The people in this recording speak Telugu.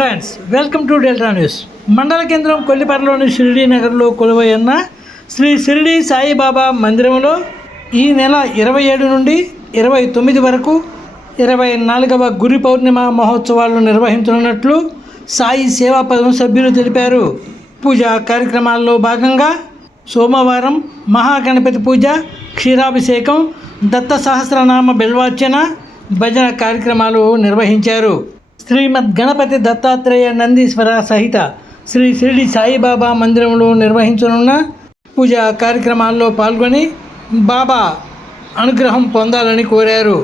Friends, welcome to delta news. మండల కేంద్రం కొల్లిపరలోని షిరిడీ నగర్లో కొలువైన శ్రీ షిరిడీ సాయిబాబా మందిరంలో ఈ నెల 27 నుండి 29 వరకు 24వ గురి పౌర్ణిమ మహోత్సవాలను నిర్వహించనున్నట్లు సాయి సేవా పదం సభ్యులు తెలిపారు. పూజా కార్యక్రమాల్లో భాగంగా సోమవారం మహాగణపతి పూజ, క్షీరాభిషేకం, దత్త సహస్రనామ బిల్వార్చన, భజన కార్యక్రమాలు నిర్వహించారు. శ్రీమద్ గణపతి దత్తాత్రేయ నందీశ్వర సహిత శ్రీ షిరిడి సాయిబాబా మందిరంలో నిర్వహించనున్న పూజా కార్యక్రమాల్లో పాల్గొని బాబా అనుగ్రహం పొందాలని కోరారు.